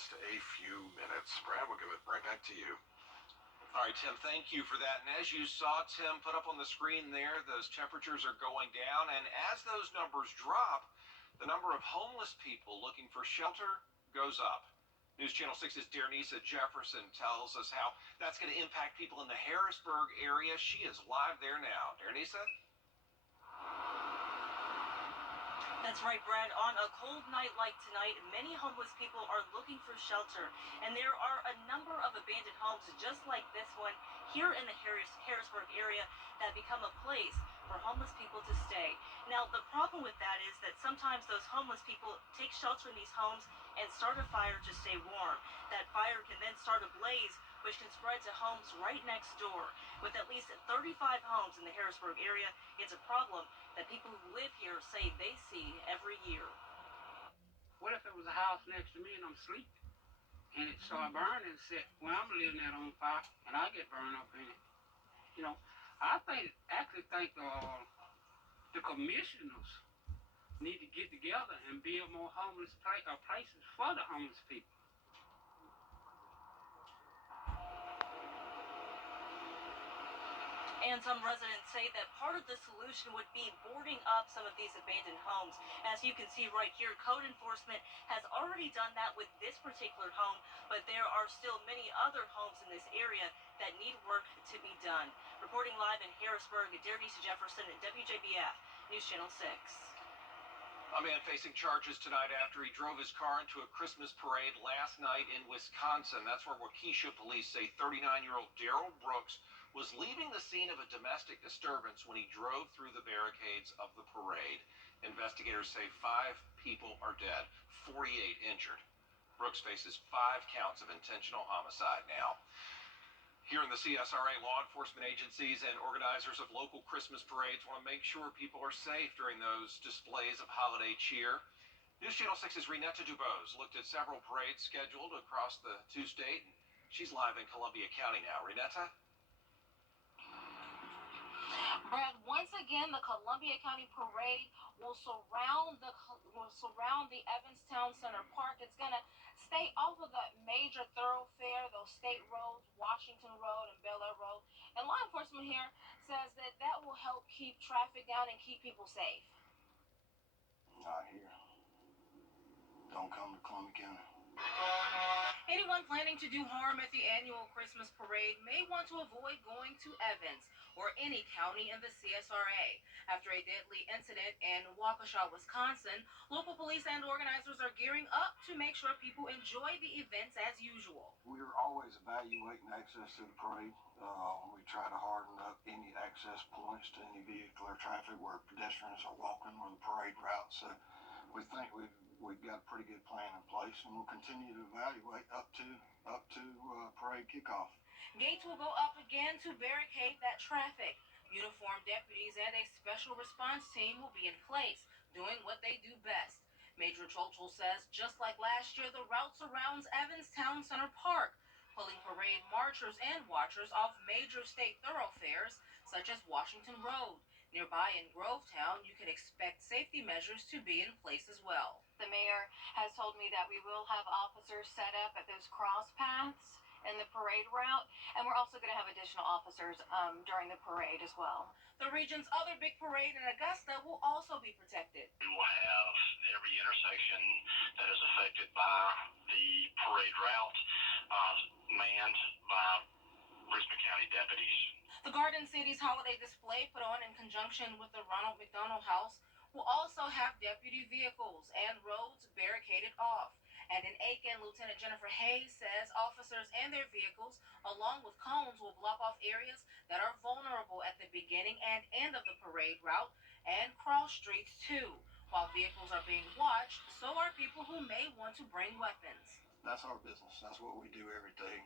just a few minutes. Brad, we'll give it right back to you. All right, Tim, thank you for that. And as you saw, Tim, put up on the screen there, those temperatures are going down. And as those numbers drop, the number of homeless people looking for shelter goes up. News Channel 6's Wjbf Jefferson tells us how that's going to impact people in the Harrisburg area. She is live there now. Wjbf? That's right, Brad. On a cold night like tonight, many homeless people are looking for shelter, and there are a number of abandoned homes just like this one here in the Harrisburg area that become a place for homeless people to stay. Now, the problem with that is that sometimes those homeless people take shelter in these homes and start a fire to stay warm. That fire can then start a blaze, which can spread to homes right next door. With at least 35 homes in the Harrisburg area, it's a problem that people who live here say they see every year. What if it was a house next to me and I'm asleep and it started burning and said, well, I'm living that on fire and I get burned up in it? You know, I actually think the commissioners need to get together and build more homeless places for the homeless people. And some residents say that part of the solution would be boarding up some of these abandoned homes. As you can see right here, code enforcement has already done that with this particular home, but there are still many other homes in this area that need work to be done. Reporting live in Harrisburg, Wjbf Jefferson at Wjbf, News Channel 6. A man facing charges tonight after he drove his car into a Christmas parade last night in Wisconsin. That's where Waukesha police say 39-year-old Daryl Brooks was leaving the scene of a domestic disturbance when he drove through the barricades of the parade. Investigators say 5 people are dead, 48 injured. Brooks faces 5 counts of intentional homicide now. Here in the CSRA, law enforcement agencies and organizers of local Christmas parades want to make sure people are safe during those displays of holiday cheer. News Channel 6's Renetta Dubose looked at several parades scheduled across the 2-state. She's live in Columbia County now. Renetta? Brad, once again, the Columbia County Parade will surround the Evans Town Center Park. It's going to stay off of the major thoroughfare, those state roads, Washington Road and Bel Air Road. And law enforcement here says that will help keep traffic down and keep people safe. Not here. Don't come to Columbia County. Anyone planning to do harm at the annual Christmas parade may want to avoid going to Evans or any county in the CSRA. After a deadly incident in Waukesha, Wisconsin, local police and organizers are gearing up to make sure people enjoy the events as usual. We're always evaluating access to the parade. We try to harden up any access points to any vehicular traffic where pedestrians are walking on the parade route. So we think we've got a pretty good plan in place, and we'll continue to evaluate up to parade kickoff. Gates will go up again to barricade that traffic. Uniformed deputies and a special response team will be in place, doing what they do best. Major Churchill says, just like last year, the route surrounds Evans Town Center Park, pulling parade marchers and watchers off major state thoroughfares, such as Washington Road. Nearby in Grovetown, you can expect safety measures to be in place as well. The mayor has told me that we will have officers set up at those cross paths in the parade route, and we're also going to have additional officers during the parade as well. The region's other big parade in Augusta will also be protected. We will have every intersection that is affected by the parade route manned by Richmond County deputies. The Garden City's holiday display, put on in conjunction with the Ronald McDonald House, will also have deputy vehicles and roads barricaded off. And in Aiken, Lieutenant Jennifer Hayes says officers and their vehicles, along with cones, will block off areas that are vulnerable at the beginning and end of the parade route and cross streets too. While vehicles are being watched, so are people who may want to bring weapons. That's our business. That's what we do every day.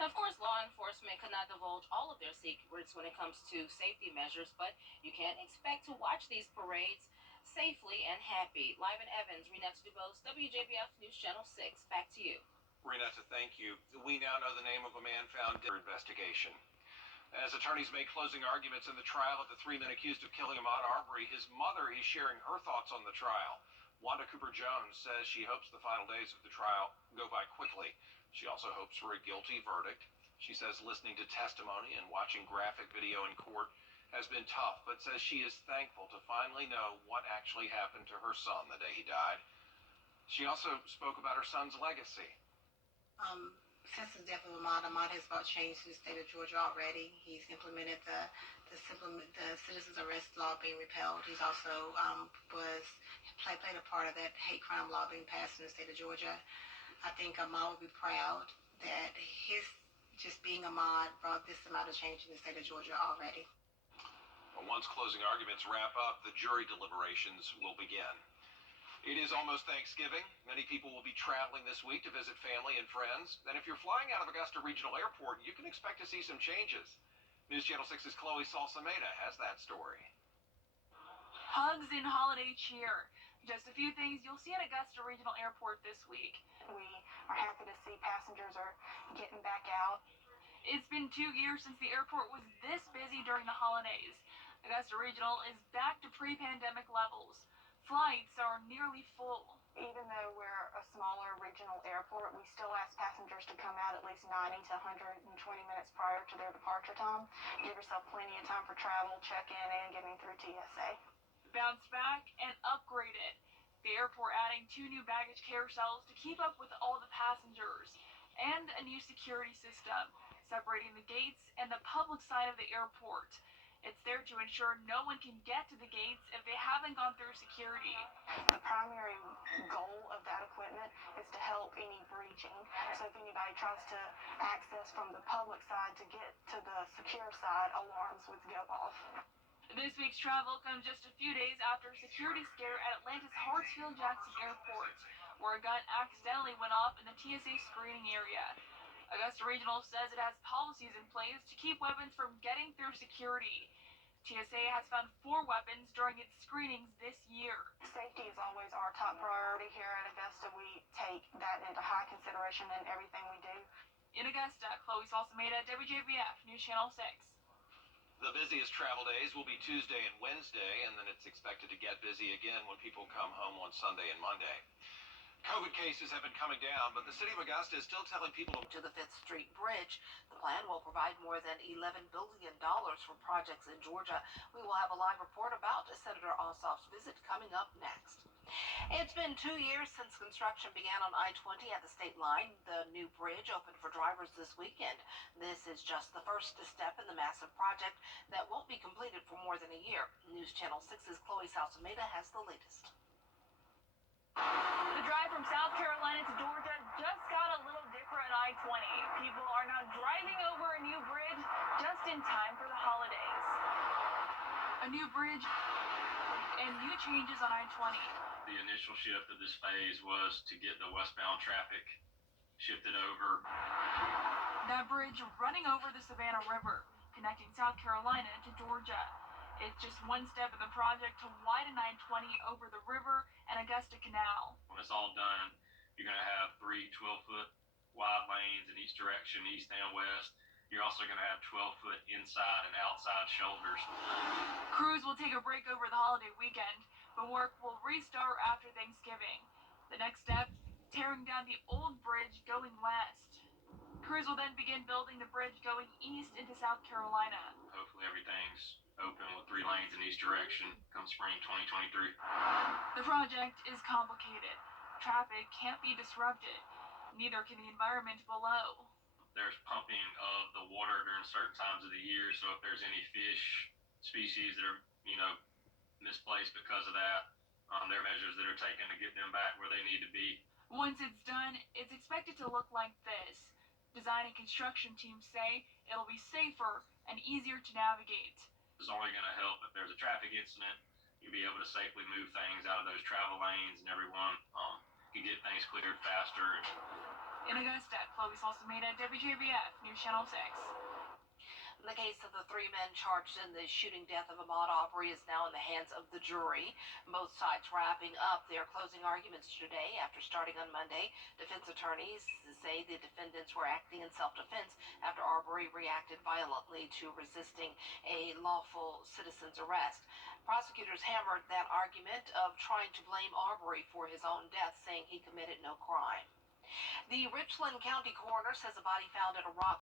Now, of course, law enforcement could not divulge all of their secrets when it comes to safety measures, but you can expect to watch these parades safely and happy. Live in Evans, Renetta Dubose, Wjbf News Channel 6. Back to you. Renetta, thank you. We now know the name of a man found dead in investigation. As attorneys make closing arguments in the trial of the 3 men accused of killing Ahmaud Arbery, his mother is sharing her thoughts on the trial. Wanda Cooper-Jones says she hopes the final days of the trial go by quickly. She also hopes for a guilty verdict. She says listening to testimony and watching graphic video in court has been tough, but says she is thankful to finally know what actually happened to her son the day he died. She also spoke about her son's legacy. Since the death of Ahmaud has about changed the state of Georgia already. He's implemented the citizens arrest law being repealed. He's also played a part of that hate crime law being passed in the state of Georgia. I think Ahmaud will be proud that his just being Ahmaud brought this amount of change in the state of Georgia already. Well, once closing arguments wrap up, the jury deliberations will begin. It is almost Thanksgiving. Many people will be traveling this week to visit family and friends. And if you're flying out of Augusta Regional Airport, you can expect to see some changes. News Channel 6's Chloe Salsameda has that story. Hugs and holiday cheer. Just a few things you'll see at Augusta Regional Airport this week. We are happy to see passengers are getting back out. It's been 2 years since the airport was this busy during the holidays. Augusta Regional is back to pre-pandemic levels. Flights are nearly full. Even though we're a smaller regional airport, we still ask passengers to come out at least 90 to 120 minutes prior to their departure time. Give yourself plenty of time for travel, check-in, and getting through TSA. Bounce back and upgraded. The airport adding 2 new baggage carousels to keep up with all the passengers. And a new security system, separating the gates and the public side of the airport. It's there to ensure no one can get to the gates if they haven't gone through security. The primary goal of that equipment is to help any breaching. So if anybody tries to access from the public side to get to the secure side, alarms would go off. This week's travel comes just a few days after a security scare at Atlanta's Hartsfield-Jackson Airport, where a gun accidentally went off in the TSA screening area. Augusta Regional says it has policies in place to keep weapons from getting through security. TSA has found 4 weapons during its screenings this year. Safety is always our top priority here at Augusta. We take that into high consideration in everything we do. In Augusta, Chloe Salsameda, Wjbf, News Channel 6. The busiest travel days will be Tuesday and Wednesday, and then it's expected to get busy again when people come home on Sunday and Monday. COVID cases have been coming down, but the city of Augusta is still telling people to the 5th Street Bridge. The plan will provide more than $11 billion for projects in Georgia. We will have a live report about Senator Ossoff's visit coming up next. It's been 2 years since construction began on I-20 at the state line. The new bridge opened for drivers this weekend. This is just the first step in the massive project that won't be completed for more than a year. News Channel 6's Chloe Salsameda has the latest. The drive from South Carolina to Georgia just got a little different on I-20. People are now driving over a new bridge just in time for the holidays. A new bridge and new changes on I-20. The initial shift of this phase was to get the westbound traffic shifted over. That bridge running over the Savannah River, connecting South Carolina to Georgia. It's just one step in the project to widen I-20 over the river and Augusta Canal. When it's all done, you're going to have 3 12-foot wide lanes in each direction, east and west. You're also going to have 12-foot inside and outside shoulders. Crews will take a break over the holiday weekend, but work will restart after Thanksgiving. The next step, tearing down the old bridge going west. Crews will then begin building the bridge going east into South Carolina. Hopefully everything's open with 3 lanes in each direction come spring 2023. The project is complicated. Traffic can't be disrupted. Neither can the environment below. There's pumping of the water during certain times of the year, so if there's any fish species that are, misplaced because of that, there are measures that are taken to get them back where they need to be. Once it's done, it's expected to look like this. Design and construction teams say it'll be safer and easier to navigate. It's only going to help if there's a traffic incident. You'll be able to safely move things out of those travel lanes, and everyone can get things cleared faster. In Augusta, Chloe Salsameda, Wjbf, News Channel 6. The case of the three men charged in the shooting death of Ahmaud Arbery is now in the hands of the jury. Both sides wrapping up their closing arguments today after starting on Monday. Defense attorneys say the defendants were acting in self-defense after Arbery reacted violently to resisting a lawful citizen's arrest. Prosecutors hammered that argument of trying to blame Arbery for his own death, saying he committed no crime. The Richland County coroner says a body found at a rock